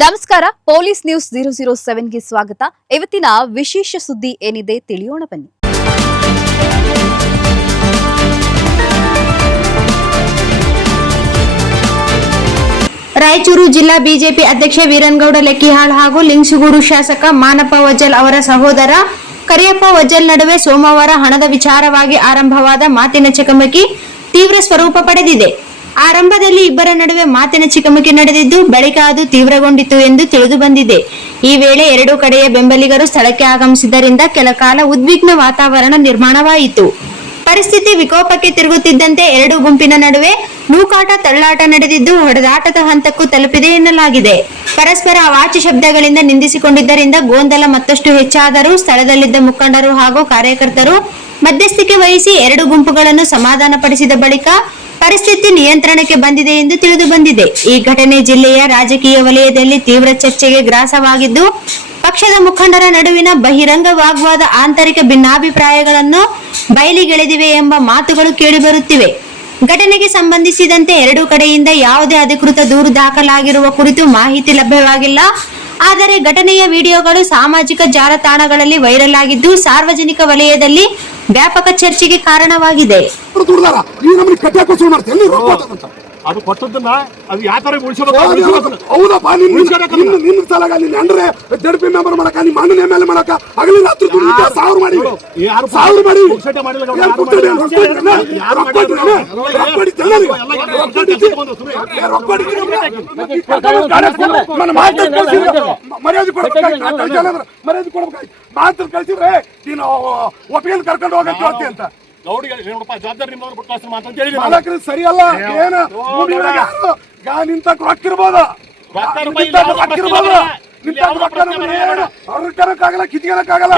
ನಮಸ್ಕಾರ, police news 007ಗೆ ಸ್ವಾಗತ. ಇವತ್ತಿನ ವಿಶೇಷ ಸುದ್ದಿ ಏನಿದೆ ತಿಳಿಯೋಣ ಬನ್ನಿ. ರಾಯಚೂರು ಜಿಲ್ಲಾ ಬಿಜೆಪಿ ಅಧ್ಯಕ್ಷ ವೀರನಗೌಡ ಲೆಕ್ಕಿಹಾಳ್ ಹಾಗೂ ಲಿಂಗಸೂಗೂರು ಶಾಸಕ ಮಾನಪ್ಪ ವಜ್ಜಲ್ ಅವರ ಸಹೋದರ ಕರಿಯಪ್ಪ ವಜ್ಜಲ್ ನಡುವೆ ಸೋಮವಾರ ಹಣದ ವಿಚಾರವಾಗಿ ಆರಂಭವಾದ ಮಾತಿನ ಚಕಮಕಿ ತೀವ್ರ ಸ್ವರೂಪ ಪಡೆದಿದೆ. ಆರಂಭದಲ್ಲಿ ಇಬ್ಬರ ನಡುವೆ ಮಾತಿನ ಚಕಮಕಿ ನಡೆದಿದ್ದು, ಬಳಿಕ ಅದು ತೀವ್ರಗೊಂಡಿತು ಎಂದು ತಿಳಿದು ಬಂದಿದೆ. ಈ ವೇಳೆ ಎರಡೂ ಕಡೆಯ ಬೆಂಬಲಿಗರು ಸ್ಥಳಕ್ಕೆ ಆಗಮಿಸಿದ್ದರಿಂದ ಕೆಲ ಕಾಲ ಉದ್ವಿಗ್ನ ವಾತಾವರಣ ನಿರ್ಮಾಣವಾಯಿತು. ಪರಿಸ್ಥಿತಿ ವಿಕೋಪಕ್ಕೆ ತಿರುಗುತ್ತಿದ್ದಂತೆ ಎರಡು ಗುಂಪಿನ ನಡುವೆ ನೂಕಾಟ, ತಳ್ಳಾಟ ನಡೆದಿದ್ದು ಹೊಡೆದಾಟದ ಹಂತಕ್ಕೂ ತಲುಪಿದೆ ಎನ್ನಲಾಗಿದೆ. ಪರಸ್ಪರ ಅವಾಚ್ಯ ಶಬ್ದಗಳಿಂದ ನಿಂದಿಸಿಕೊಂಡಿದ್ದರಿಂದ ಗೊಂದಲ ಮತ್ತಷ್ಟು ಹೆಚ್ಚಾದರೂ ಸ್ಥಳದಲ್ಲಿದ್ದ ಮುಖಂಡರು ಹಾಗೂ ಕಾರ್ಯಕರ್ತರು ಮಧ್ಯಸ್ಥಿಕೆ ವಹಿಸಿ ಎರಡು ಗುಂಪುಗಳನ್ನು ಸಮಾಧಾನಪಡಿಸಿದ ಬಳಿಕ ಪರಿಸ್ಥಿತಿ ನಿಯಂತ್ರಣಕ್ಕೆ ಬಂದಿದೆ ಎಂದು ತಿಳಿದು ಬಂದಿದೆ. ಈ ಘಟನೆ ಜಿಲ್ಲೆಯ ರಾಜಕೀಯ ವಲಯದಲ್ಲಿ ತೀವ್ರ ಚರ್ಚೆಗೆ ಗ್ರಾಸವಾಗಿದ್ದು, ಪಕ್ಷದ ಮುಖಂಡರ ನಡುವಿನ ಬಹಿರಂಗ ವಾಗ್ವಾದ ಆಂತರಿಕ ಭಿನ್ನಾಭಿಪ್ರಾಯಗಳನ್ನು ಬಯಲಿಗೆಳೆದಿವೆ ಎಂಬ ಮಾತುಗಳು ಕೇಳಿಬರುತ್ತಿವೆ. ಘಟನೆಗೆ ಸಂಬಂಧಿಸಿದಂತೆ ಎರಡೂ ಕಡೆಯಿಂದ ಯಾವುದೇ ಅಧಿಕೃತ ದೂರು ದಾಖಲಾಗಿರುವ ಕುರಿತು ಮಾಹಿತಿ ಲಭ್ಯವಾಗಿಲ್ಲ. ಆದರೆ ಘಟನೆಯ ವಿಡಿಯೋಗಳು ಸಾಮಾಜಿಕ ಜಾಲತಾಣಗಳಲ್ಲಿ ವೈರಲ್ ಆಗಿದ್ದು, ಸಾರ್ವಜನಿಕ ವಲಯದಲ್ಲಿ ವ್ಯಾಪಕ ಚರ್ಚೆಗೆ ಕಾರಣವಾಗಿದೆ. ಅದು ಕೊಟ್ಟದನ್ನ ಅದು ಯಾವ ತರ ಹೌದಪ್ಪ, ನಿನ್ನ ಸಲಗ ನೀನ್ ಅಂದ್ರೆ ಜಡ್ಪಿ ಮೆಂಬರ್ ಮಾಡಕ ನಿಮ್ಮ ಅಣ್ಣನ ಎಮ್ ಎಲ್ ಎ ಮಾಡಕ ಹಗಲಿ ರಾತ್ರಿ ಸಾವಿರ ಮಾಡಿ ಮರ್ಯಾದೆ ಕೊಡ್ಬೇಕಾಯ್ತು. ಮಾತ್ರ ಕಳ್ಸಿದ್ರೆ ನೀನು ಒಪ್ಪಿಗೆ ಕರ್ಕೊಂಡು ಹೋಗಕ್ಕೆ ಹೇಳ್ತಿ ಅಂತ ಸರಿ ಅಲ್ಲ. ಏನ ನಿಂತ ರೊಕ್ಕಿರ್ಬೋದು, ಹರ್ಕಕ್ಕಾಗಲ್ಲ, ಕಿತ್ಕೊಳ್ಳಕ್ಕಾಗಲ್ಲ.